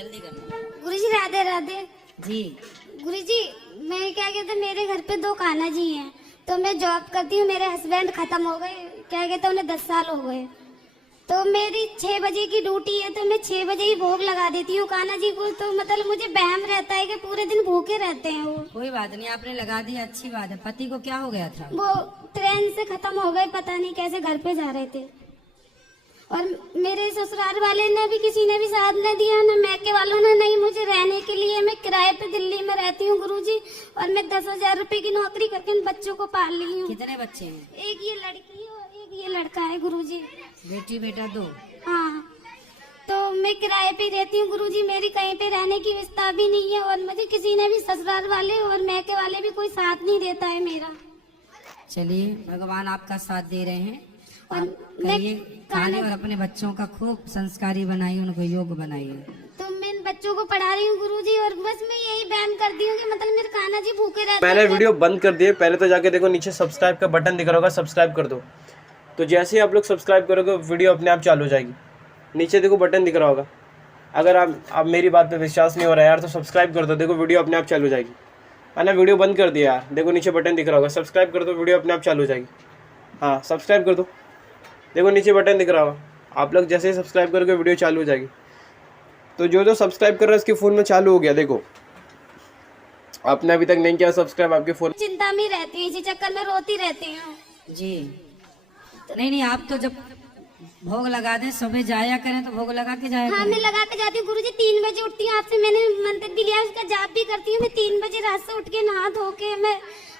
जल्दी करना। गुरुजी राधे राधे जी गुरुजी। मैं क्या कहते हैं, मेरे घर पे 2 कान्हा जी हैं, तो मैं जॉब करती हूँ। मेरे हस्बैंड खत्म हो गए, क्या कहते हैं, उन्हें 10 साल हो गए। तो मेरी 6 बजे की ड्यूटी है, तो मैं 6 बजे ही भोग लगा देती हूँ कान्हा जी को। तो मतलब मुझे वहम रहता है कि पूरे दिन भूखे रहते हैं वो। कोई बात नहीं, आपने लगा दिया, अच्छी बात है। पति को क्या हो गया था? वो ट्रेन से खत्म हो गए, पता नहीं कैसे, घर पे जा रहे थे। और मेरे ससुराल वाले ने भी, किसी ने भी साथ न दिया, ना मैके वालों ने, नहीं मुझे रहने के लिए। मैं किराए पे दिल्ली में रहती हूँ गुरुजी, और मैं 10,000 रुपए की नौकरी करके इन बच्चों को पाल ली हूँ। कितने बच्चे हैं? एक ये लड़की है और एक ये लड़का है गुरुजी। बेटी बेटा 2? हाँ, तो मैं किराए पे रहती हूँ गुरुजी। मेरी कहीं पे रहने की व्यवस्था भी नहीं है, और मुझे किसी ने भी, ससुराल वाले और मैके वाले भी, कोई साथ नहीं देता है मेरा। चलिए, भगवान आपका साथ दे रहे हैं। और आप मैं करिए खाने और अपने बच्चों का खूब संस्कारी बनाइए, उनको योग बनाइए। तो मैं इन बच्चों को पढ़ा रही हूँ गुरुजी, और बस मैं यही बैन करती हूँ कि मतलब मेरे कान्हा जी भूखे रहते हैं। मैंने वीडियो बंद कर दिए। पहले तो जाके देखो, नीचे सब्सक्राइब का बटन दिख रहा होगा, सब्सक्राइब कर दो। तो जैसे ही आप लोग सब्सक्राइब करोगे, वीडियो अपने आप चालू हो जाएगी। नीचे देखो बटन दिख रहा होगा। अगर आप मेरी बात पे विश्वास नहीं हो रहा है यार, तो सब्सक्राइब कर दो, देखो वीडियो अपने आप चालू हो जाएगी। मैंने वीडियो बंद कर दिया यार, देखो नीचे बटन दिख रहा होगा, सब्सक्राइब कर दो, वीडियो अपने आप चालू हो जाएगी। हाँ, सब्सक्राइब कर दो, देखो नीचे बटन दिख रहा होगा। आप लोग जैसे ही सब्सक्राइब करोगे, वीडियो चालू हो जाएगी। तो जो सब्सक्राइब कर रहा है, उसके फ़ोन में चालू हो गया। देखो, आपने अभी तक नहीं किया सब्सक्राइब, आपके फ़ोन। चिंता में रहती हूँ, इसी चक्कर में रोती रहती हूँ। जी नहीं, आप तो जब भोग लगा दें, सुबह जाया करें तो भोग लगा के जाया हाँ, करें। मैं लगा के जाती हूँ गुरुजी। 3 बजे उठती हूँ, आपसे मैंने मंत्र भी लिया, उसका जाप भी करती हूँ। मैं 3 बजे रात से उठ के नहा धो के मैं,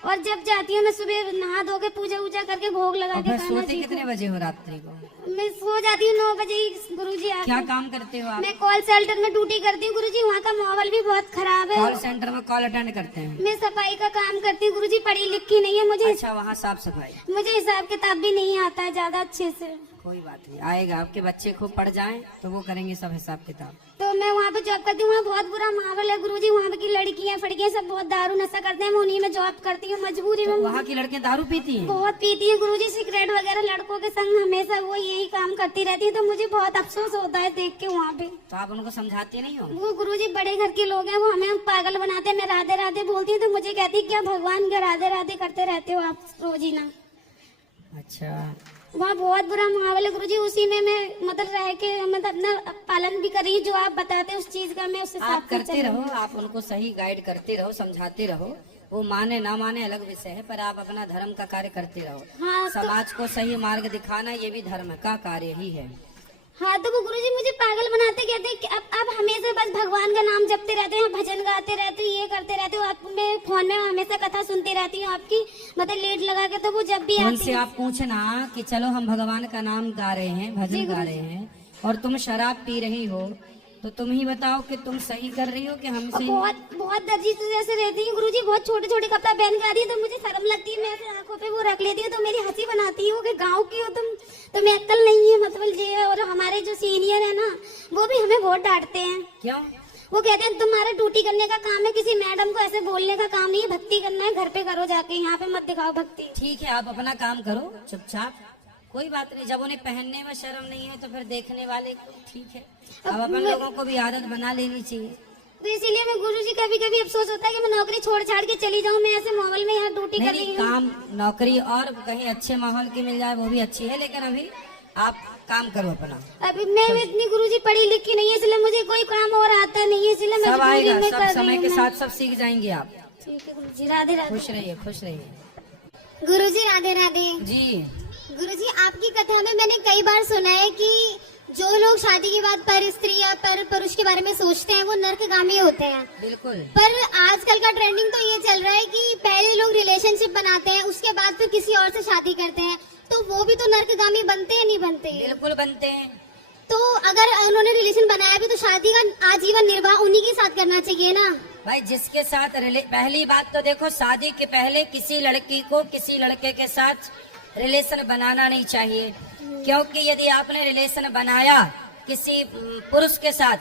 और जब जाती हूँ मैं सुबह नहा धो के पूजा वूजा करके भोग लगा और के फिर कान्हा सोते जी कितने को। बजे हो रात्रि को? मैं सो जाती हूँ 9 बजे ही गुरुजी। क्या काम करते हो आप? मैं कॉल सेंटर में ड्यूटी करती हूँ गुरुजी। वहाँ का माहौल भी बहुत खराब है। कॉल सेंटर में कॉल अटेंड करते हैं? मैं सफाई का काम करती हूँ गुरुजी, पढ़ी लिखी नहीं है मुझे। अच्छा, वहाँ साफ सफाई। मुझे हिसाब किताब भी नहीं आता है ज्यादा अच्छे से। कोई बात नहीं, आएगा। आपके बच्चे खूब पढ़ जाएं तो वो करेंगे सब हिसाब किताब। तो मैं वहाँ पे जॉब करती हूँ, वहाँ बहुत बुरा माहौल है गुरुजी। वहाँ की लड़कियाँ फड़कियाँ सब बहुत दारू नशा करते हैं, मैं उन्हीं में जॉब करती हूँ मजबूरी में। वहाँ की लड़कियां दारू पीती हैं? बहुत पीती है गुरुजी, सिगरेट वगैरह, लड़कों के संग हमेशा वो यही काम करती रहती है। तो मुझे बहुत अफसोस होता है देख के वहाँ पे। तो आप उनको समझाते नहीं हो? वो गुरुजी बड़े घर के लोग हैं, वो हमें पागल बनाते हैं। मैं राधे राधे बोलती हूँ तो मुझे कहती है क्या भगवान का राधे राधे करते रहते हो आप रोज ही ना। अच्छा, वहाँ बहुत बुरा माहौल है गुरुजी। उसी में मैं मतलब रह के मतलब अपना पालन भी कर रही हूँ। जो आप बताते हैं उस चीज का मैं उस हिसाब आप से करते चल रही रहो, हूँ। आप उनको सही गाइड करते रहो, समझाते रहो। वो माने ना माने अलग विषय है, पर आप अपना धर्म का कार्य करते रहो। हाँ समाज को सही मार्ग दिखाना ये भी धर्म का कार्य ही है। हाँ, तो वो गुरुजी मुझे पागल बनाते, कहते हैं कि अब हमेशा बस भगवान का नाम जपते रहते हैं, भजन गाते रहते हो, ये करते रहते हो। आप मैं फोन में हमेशा कथा सुनती रहती हूँ आपकी, मतलब लेट लगा के। तो वो जब भी आती उनसे आप पूछना कि चलो हम भगवान का नाम गा रहे हैं, भजन गा रहे हैं, और तुम शराब पी रही हो, तो तुम ही बताओ कि तुम सही कर रही हो कि हमसे। बहुत बहुत दर्जी से जैसे रहती हूँ गुरुजी, बहुत छोटे छोटे कपड़ा पहन के आती है, तो मुझे शर्म लगती है। मैं ऐसे आंखों पे वो रख लेती हूँ, तो मेरी हंसी बनाती हूँ कि गाँव की हो तुम, तो मैं अक्ल नहीं है मतलब ये है। और हमारे जो सीनियर है ना, वो भी हमें बहुत डांटते हैं। क्यों? वो कहते हैं तुम्हारा ड्यूटी करने का काम है, किसी मैडम को ऐसे बोलने का काम नहीं है, भक्ति करना है, घर पे करो जाके, यहाँ पे मत दिखाओ भक्ति। ठीक है, आप अपना काम करो चुपचाप, कोई बात नहीं। जब उन्हें पहनने में शर्म नहीं है तो फिर देखने वाले को ठीक है। अब अपन लोगों को भी आदत बना लेनी चाहिए। तो इसीलिए मैं गुरुजी कभी कभी अफसोस होता है कि मैं नौकरी छोड़ छाड़ के चली जाऊँ। मैं ऐसे माहौल में यहाँ ड्यूटी कर रही नहीं, हूँ। काम नौकरी और कहीं अच्छे माहौल की मिल जाए वो भी अच्छी है, लेकिन अभी आप काम करो अपना। अभी मैं इतनी गुरुजी पढ़ी लिखी नहीं है, इसलिए मुझे कोई काम और आता नहीं है, इसलिए सब मजबूरी आएगा, में सब कर समय रही के हूँ। साथ सब सीख जाएंगे आप। ठीक है गुरुजी, राधे राधे। खुश रहिए, खुश रहिए। गुरुजी राधे राधे। जी, गुरुजी आपकी कथा में मैंने कई बार सुना है कि जो लोग शादी के बाद पर स्त्री या पर पुरुष के बारे में सोचते हैं वो नरकगामी होते हैं। बिल्कुल। पर आजकल का ट्रेंडिंग तो ये चल रहा है कि पहले लोग रिलेशनशिप बनाते हैं, उसके बाद फिर किसी और से शादी करते हैं, तो वो भी तो नरकगामी बनते हैं नहीं बनते? बिल्कुल बनते हैं। तो अगर उन्होंने रिलेशन बनाया भी तो शादी का आजीवन निर्वाह उन्हीं के साथ करना चाहिए ना भाई। जिसके साथ पहली बात तो देखो, शादी के पहले किसी लड़की को किसी लड़के के साथ रिलेशन बनाना नहीं चाहिए, क्योंकि यदि आपने रिलेशन बनाया किसी पुरुष के साथ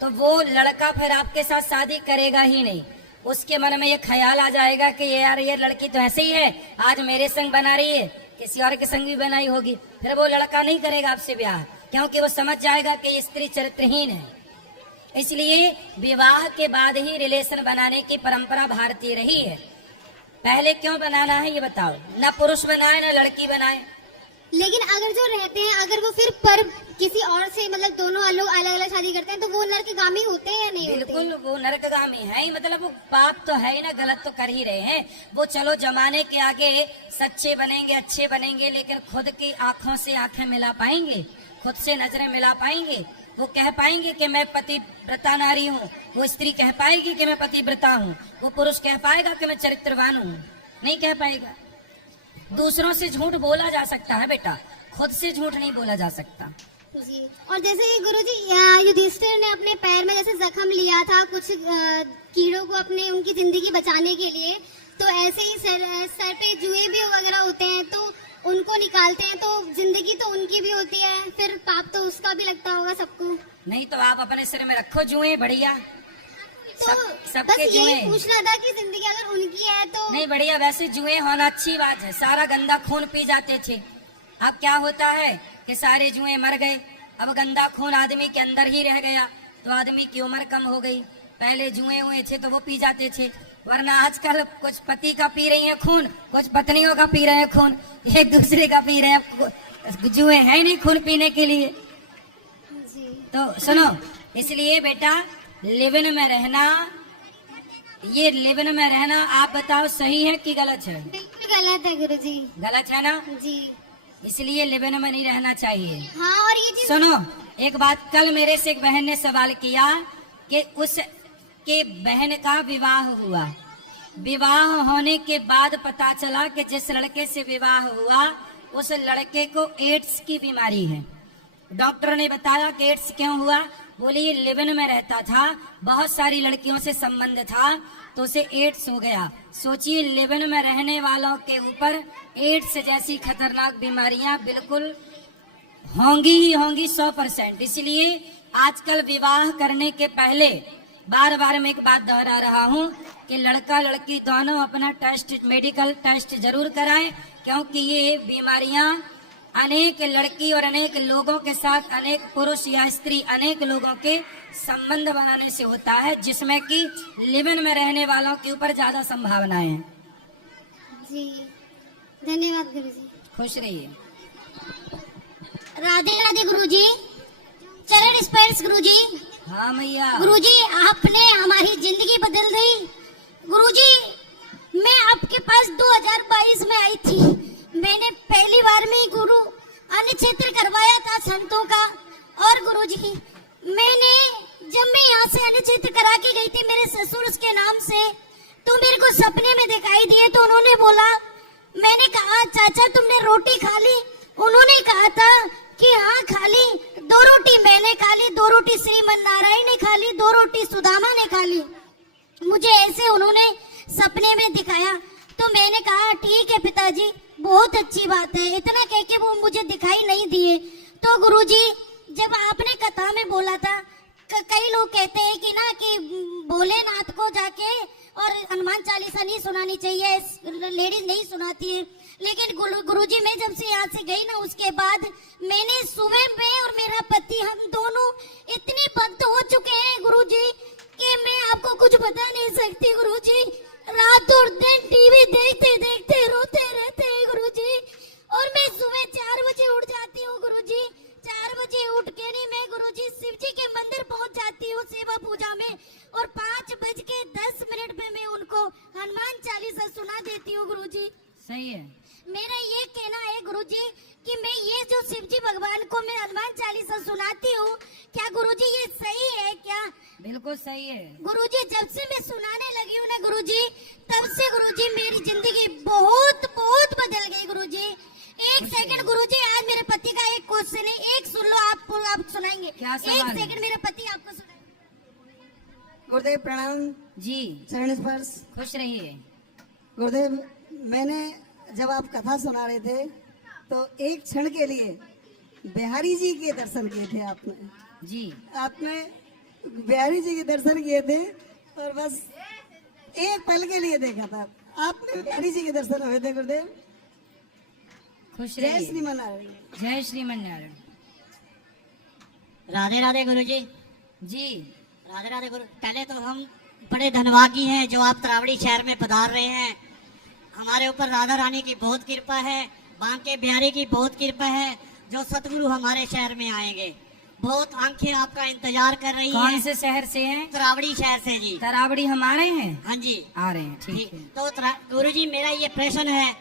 तो वो लड़का फिर आपके साथ शादी करेगा ही नहीं। उसके मन में ये ख्याल आ जाएगा कि ये यार ये लड़की तो ऐसे ही है, आज मेरे संग बना रही है, किसी और के संग भी बनाई होगी। फिर वो लड़का नहीं करेगा आपसे ब्याह, क्योंकि वो समझ जाएगा कि ये स्त्री चरित्रहीन है। इसलिए विवाह के बाद ही रिलेशन बनाने की परंपरा भारतीय रही है। पहले क्यों बनाना है ये बताओ, न पुरुष बनाए न लड़की बनाए। लेकिन अगर जो रहते हैं, अगर वो फिर पर किसी और से मतलब दोनों लोग अलग अलग शादी करते हैं तो वो नरकगामी होते हैं या नहीं होते? बिल्कुल वो नरकगामी है ही, मतलब वो पाप तो है ही ना, गलत तो कर ही रहे हैं वो। चलो जमाने के आगे सच्चे बनेंगे, अच्छे बनेंगे, लेकिन खुद की आंखों से आंखें मिला पाएंगे, खुद से नजरें मिला पाएंगे? वो कह पाएंगे कि मैं पतिव्रता नारी हूँ? वो स्त्री कह पाएगी कि मैं पतिव्रता हूँ? वो पुरुष कह पाएगा कि मैं चरित्रवान हूँ? नहीं कह पाएगा। दूसरों से झूठ बोला जा सकता है बेटा, खुद से झूठ नहीं बोला जा सकता। जी। और जैसे कि गुरुजी युधिष्ठिर ने अपने पैर में जैसे जख्म लिया था कुछ कीड़ों को अपने उनकी जिंदगी बचाने के लिए, तो ऐसे ही सर पे जुए भी वगैरह होते हैं तो उनको निकालते हैं, तो जिंदगी तो उनकी भी होती है, फिर पाप तो उसका भी लगता होगा सबको। नहीं तो आप अपने सिर में रखो जुए, बढ़िया। तो सबके बस जुए। यही पूछना था कि जिंदगी अगर उनकी है तो। नहीं बढ़िया, वैसे जुए होना अच्छी बात है, सारा गंदा खून पी जाते थे। अब क्या होता है कि सारे जुए मर गए, अब गंदा खून आदमी के अंदर ही रह गया, तो आदमी की उम्र कम हो गई। पहले जुए हुए थे तो वो पी जाते थे, वरना आजकल कुछ पति का पी रही है खून, कुछ पत्नियों का पी रहे हैं खून, एक दूसरे का पी रहे हैं। जुए है नहीं खून पीने के लिए। जी। तो सुनो, इसलिए बेटा लिव-इन में रहना, ये लिव-इन में रहना आप बताओ सही है कि गलत है? बिल्कुल गलत है गुरुजी। गलत है ना? जी। इसलिए लिव-इन में नहीं रहना चाहिए। हाँ, और ये चीज सुनो एक बात, कल मेरे से एक बहन ने सवाल किया कि उस के बहन का विवाह हुआ, विवाह होने के बाद पता चला कि जिस लड़के से विवाह हुआ उस लड़के को एड्स की बीमारी है। डॉक्टर ने बताया कि एड्स क्यों हुआ? बोली ये लिव-इन में रहता था, बहुत सारी लड़कियों से संबंध था तो उसे एड्स हो गया। सोचिए लिव-इन में रहने वालों के ऊपर एड्स जैसी खतरनाक बीमारियां बिल्कुल होंगी ही होंगी 100%। इसलिए आजकल विवाह करने के पहले बार बार मैं एक बात दोहरा रहा हूँ कि लड़का लड़की दोनों अपना टेस्ट, मेडिकल टेस्ट जरूर कराएं, क्योंकि ये बीमारियां अनेक लड़की और अनेक लोगों के साथ, अनेक पुरुष या स्त्री, अनेक लोगों के संबंध बनाने से होता है, जिसमें कि लिव-इन में रहने वालों के ऊपर ज्यादा संभावनाएं हैं। जी। धन्यवाद गुरुजी। खुश रहिए। राधे राधे गुरुजी। चरण स्पर्श गुरुजी। हाँ मैया। गुरुजी आपने हमारी जिंदगी बदल दी। गुरुजी मैं आपके पास 2022 में आई थी, मैंने पहली बार में ही गुरु अन्नक्षेत्र करवाया था संतों का। और गुरुजी मैंने जब मैं यहाँ से अन्नक्षेत्र करा के गई थी मेरे ससुर के नाम से, तो मेरे को सपने में दिखाई दिए, तो उन्होंने बोला, मैंने कहा चाचा तुमने रोटी खा ली? उन्होंने कहा था कि हाँ खा ली, 2 रोटी मैंने खा ली, 2 रोटी श्रीमन नारायण ने खा ली, 2 रोटी सुदामा ने खा ली। मुझे ऐसे उन्होंने सपने में दिखाया, तो मैंने कहा ठीक है पिताजी, बहुत अच्छी बात है। इतना कह के वो मुझे दिखाई नहीं दिए। तो गुरुजी जब आपने कथा में बोला था, कई लोग कहते हैं कि ना कि भोलेनाथ को जाके और हनुमान चालीसा नहीं सुनानी चाहिए, लेडीज नहीं सुनाती है, लेकिन गुरुजी मैं जब से यहाँ से गई ना उसके बाद मैंने सुबह में और मेरा पति हम दोनों इतने भक्त हो चुके हैं गुरुजी कि मैं आपको कुछ बता नहीं सकती गुरुजी। रात और दिन टीवी देखते देखते रोते रहते हैं गुरुजी, और मैं सुबह 4 बजे उठ जाती हूँ गुरुजी। 4 बजे उठ के नहीं मैं गुरुजी शिव जी के मंदिर पहुँच जाती हूँ सेवा पूजा में, और 5:10 में मैं उनको हनुमान चालीसा सुना देती हूँ गुरुजी। सही है। मेरा ये कहना है गुरुजी कि मैं ये जो शिव जी भगवान को मैं हनुमान चालीसा सुनाती हूँ, क्या गुरुजी ये सही है क्या? बिल्कुल सही है गुरुजी। जब से मैं सुनाने लगी हूँ ना गुरुजी, तब से गुरुजी मेरी जिंदगी बहुत बहुत बदल गई गुरुजी। एक सेकंड गुरुजी, आज मेरे पति का एक क्वेश्चन है, एक सुन लो, आप सुनाएंगे? क्या सवाल एक है? सेकंड मेरा पति आपको सुनाएंगे। गुरुदेव प्रणाम। जी। चरण स्पर्श। खुश रहिए। गुरुदेव मैंने जब आप कथा सुना रहे थे तो एक क्षण के लिए बिहारी जी के दर्शन किए थे आपने। जी। आपने बिहारी जी के दर्शन किए थे और बस एक पल के लिए देखा था आपने, बिहारी जी के दर्शन हुए थे गुरुदेव। खुश जय रहिए। श्रीमनारायण। जय श्रीमन नारायण। राधे राधे गुरुजी। जी। राधे राधे गुरु। पहले तो हम बड़े धन्यवादी हैं जो आप तरावड़ी शहर में पधार रहे हैं। हमारे ऊपर राधा रानी की बहुत कृपा है, बांके बिहारी की बहुत कृपा है जो सतगुरु हमारे शहर में आएंगे। बहुत आंखें आपका इंतजार कर रही कौन हैं। से शहर से हैं? तरावड़ी शहर से जी। तरावड़ी हमारे हैं, हाँ जी आ रहे हैं, ठीक ठीक। है। तो गुरु जी मेरा ये प्रश्न है,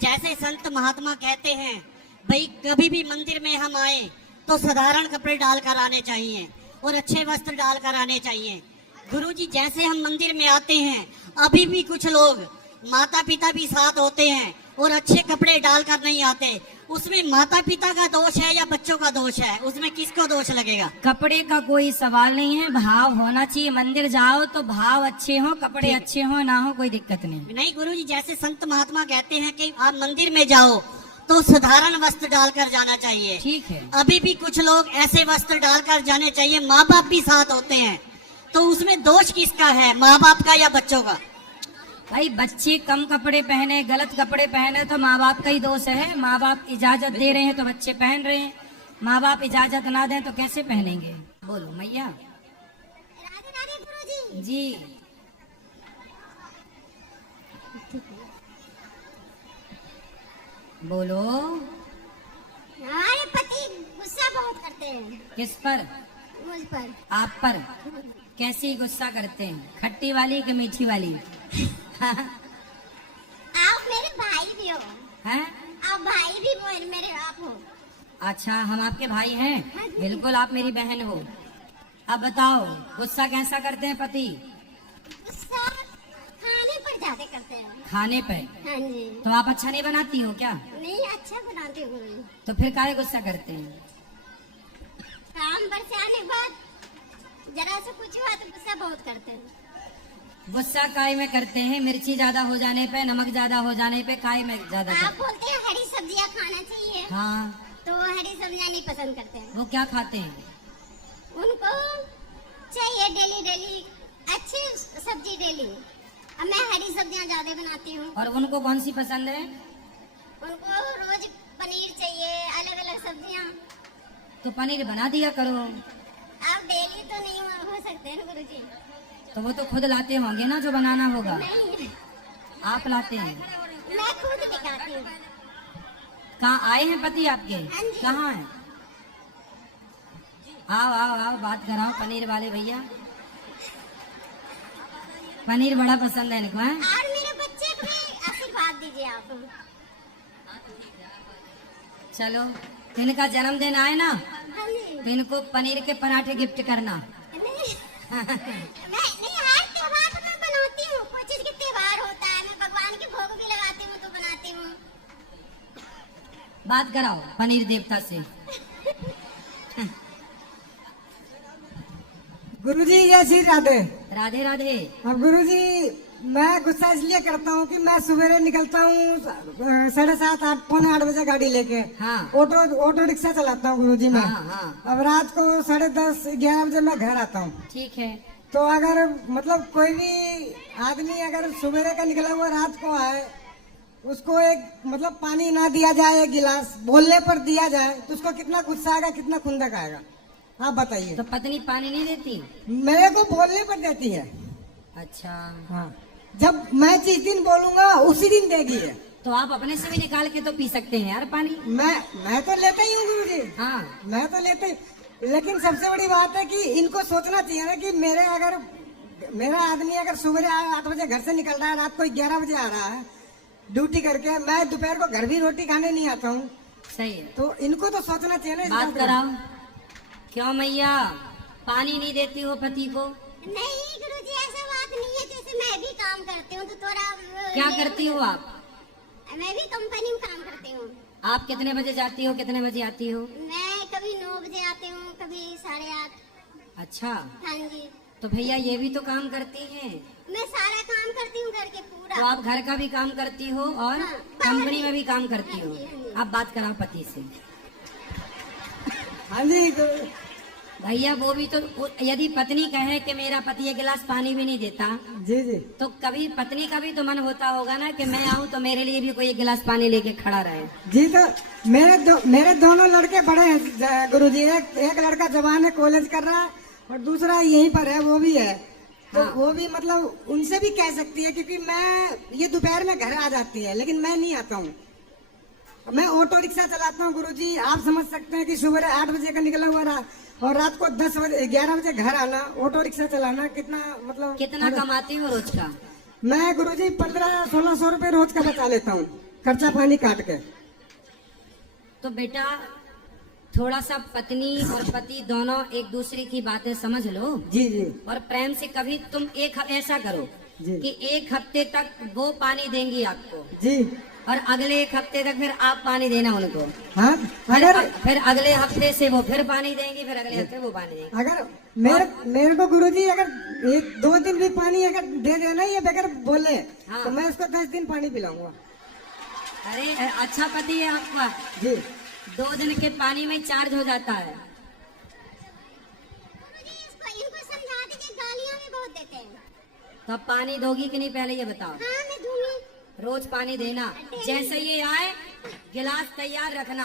जैसे संत महात्मा कहते हैं भाई कभी भी मंदिर में हम आए तो साधारण कपड़े डालकर आने चाहिए और अच्छे वस्त्र डालकर आने चाहिए। गुरु जी जैसे हम मंदिर में आते हैं, अभी भी कुछ लोग माता पिता भी साथ होते हैं और अच्छे कपड़े डालकर नहीं आते, उसमें माता पिता का दोष है या बच्चों का दोष है? उसमें किसको दोष लगेगा? कपड़े का कोई सवाल नहीं है, भाव होना चाहिए। मंदिर जाओ तो भाव अच्छे हो, कपड़े अच्छे हो ना हो, कोई दिक्कत नहीं। नहीं गुरु जी, जैसे संत महात्मा कहते हैं कि आप मंदिर में जाओ तो साधारण वस्त्र डालकर जाना चाहिए। ठीक है। अभी भी कुछ लोग ऐसे वस्त्र डालकर जाने चाहिए, माँ बाप भी साथ होते हैं, तो उसमें दोष किसका है, माँ बाप का या बच्चों का? भाई बच्चे कम कपड़े पहने, गलत कपड़े पहने तो माँ बाप का ही दोष है। माँ बाप इजाजत दे रहे हैं तो बच्चे पहन रहे हैं, माँ बाप इजाजत ना दें तो कैसे पहनेंगे? बोलो मैया। राधे राधे गुरुजी। जी बोलो। हमारे पति गुस्सा बहुत करते हैं किस पर? मुझ पर। आप पर? कैसी गुस्सा करते हैं, खट्टी वाली कि मीठी वाली? आप मेरे भाई भी हो। हैं? आप भाई भी मेरे आप हो। अच्छा, हम आपके भाई हैं? बिल्कुल, आप मेरी बहन हो। अब बताओ गुस्सा कैसा करते हैं पति? गुस्सा खाने पर ज्यादा करते हैं। खाने पे? हाँ जी। तो आप अच्छा नहीं बनाती हो क्या? नहीं, अच्छा बनाती हूँ गुरुजी। तो फिर काहे गुस्सा करते हैं? काम पर से आने के बाद जरा से कुछ हुआ तो गुस्सा बहुत करते हैं। गुस्सा काय में करते हैं? मिर्ची ज्यादा हो जाने पे, नमक ज्यादा हो जाने पे काय में ज्यादा आप करते बोलते हैं हरी सब्जियाँ खाना चाहिए, हैं? हाँ, तो हरी सब्जियाँ नहीं पसंद करते हैं। वो क्या खाते हैं? उनको चाहिए डेली डेली अच्छी सब्जी डेली। अब मैं हरी सब्जियाँ ज्यादा बनाती हूँ। और उनको कौन सी पसंद है? उनको रोज पनीर चाहिए, अलग अलग सब्जियाँ। तो पनीर बना दिया करो। अब डेली तो नहीं हो सकते हैं गुरुजी। तो वो तो खुद लाते होंगे ना जो बनाना होगा? नहीं, आप लाते हैं? मैं खुद दिखाती हूँ। कहाँ आए हैं पति आपके? हाँ जी। कहाँ हैं? आओ आओ आओ, बात कराओ पनीर वाले भैया। पनीर बड़ा पसंद है इनको, हैं? और मेरे बच्चे को भी आशीर्वाद दीजिए आप। चलो, इनका जन्मदिन आए ना हाँ जी। तो इनको पनीर के पराठे गिफ्ट करना। नहीं, मैं नहीं, हर त्योहार पर मैं बनाती हूँ। कोई चीज के त्योहार होता है, मैं भगवान के भोग भी लगाती हूँ तो बनाती हूँ। बात कराओ पनीर देवता से। गुरुजी जय श्री राधे। राधे राधे। अब गुरुजी मैं गुस्सा इसलिए करता हूँ कि मैं सवेरे निकलता हूँ 7:30 8 पौने 8 बजे गाड़ी लेके। हाँ। ऑटो रिक्शा चलाता हूँ गुरुजी मैं। हाँ, हाँ। अब रात को 10:30 11 बजे मैं घर आता हूँ। ठीक है। तो अगर मतलब कोई भी आदमी अगर सवेरे का निकला हुआ रात को आए, उसको एक मतलब पानी ना दिया जाए, एक गिलास बोलने पर दिया जाए, तो उसको कितना गुस्सा आएगा, कितना खुंदक आएगा, आप बताइए। तो पत्नी पानी नहीं देती? मेरे को बोलने पर देती है। अच्छा, हाँ, जब मैं जिस दिन बोलूंगा उसी दिन देगी है। तो आप अपने से भी निकाल के तो पी सकते हैं यार पानी। मैं तो लेता ही हूँ गुरुजी। हाँ, मैं तो लेते ही, लेकिन सबसे बड़ी बात है कि इनको सोचना चाहिए ना कि मेरा आदमी अगर सुबह 8 बजे घर से निकल रहा है, रात को 11 बजे आ रहा है ड्यूटी करके, मैं दोपहर को घर भी रोटी खाने नहीं आता हूँ, सही है। तो इनको तो सोचना चाहिए ना इस बात बात का। कराओ। क्यों मैया पानी नहीं देती हो पति को? नहीं गुरुजी, ऐसा बात नहीं है। जैसे मैं भी काम करती हूँ तो थोड़ा क्या करती हो आप? मैं भी कंपनी में काम करती हूँ। आप कितने बजे जाती हो, कितने बजे आती हो? मैं कभी 9 बजे आती हूँ, कभी 8:30। अच्छा, हाँ जी। तो भैया ये भी तो काम करती हैं। मैं सारा काम करती हूँ घर के पूरा। तो आप घर का भी काम करती हो और हाँ, कंपनी में भी काम करती हो। हाँ जी, हाँ जी। आप बात कराओ पति से। हाँ जी भैया वो भी तो, यदि पत्नी कहे कि मेरा पति एक गिलास पानी भी नहीं देता, जी जी तो कभी पत्नी का भी तो मन होता होगा ना कि मैं आऊं तो मेरे लिए भी कोई एक गिलास पानी लेके खड़ा रहे। जी। तो मेरे दोनों लड़के बड़े हैं गुरुजी। एक लड़का जवान है, कॉलेज कर रहा है, और दूसरा यहीं पर है, वो भी है, तो हाँ। वो भी मतलब उनसे भी कह सकती है, क्योंकि मैं ये दोपहर में घर आ जाती है लेकिन मैं नहीं आता हूँ। मैं ऑटो रिक्शा चलाता हूँ गुरुजी, आप समझ सकते हैं कि सुबह 8 बजे का निकला हुआ और रात को 10 बजे 11 बजे घर आना, ऑटो रिक्शा चलाना कितना मतलब कितना कमाती हो रोज का? मैं गुरुजी 1500-1600 रुपए रोज का बचा लेता हूँ, खर्चा पानी काट के। तो बेटा थोड़ा सा पत्नी और पति दोनों एक दूसरे की बातें समझ लो जी जी और प्रेम से कभी तुम ऐसा करो जी। कि एक हफ्ते तक वो पानी देंगी आपको जी और अगले एक हफ्ते तक फिर आप पानी देना उनको। हाँ, फिर अगले हफ्ते से वो फिर पानी देंगी, फिर अगले हफ्ते वो पानी देंगी। अगर मेरे को गुरुजी अगर 1-2 दिन भी पानी अगर दे देना ये बगैर बोले, हाँ। तो मैं उसको 10 दिन पानी पिलाऊंगा। अरे अच्छा पति है आपका, जी 2 दिन के पानी में चार्ज हो जाता है। इनको समझा दीजिए, गालियाँ भी बहुत देते हैं। तो अब पानी दोगी कि नहीं पहले ये बताओ। हाँ मैं दूंगी। रोज पानी देना, जैसे ये आए गिलास तैयार रखना,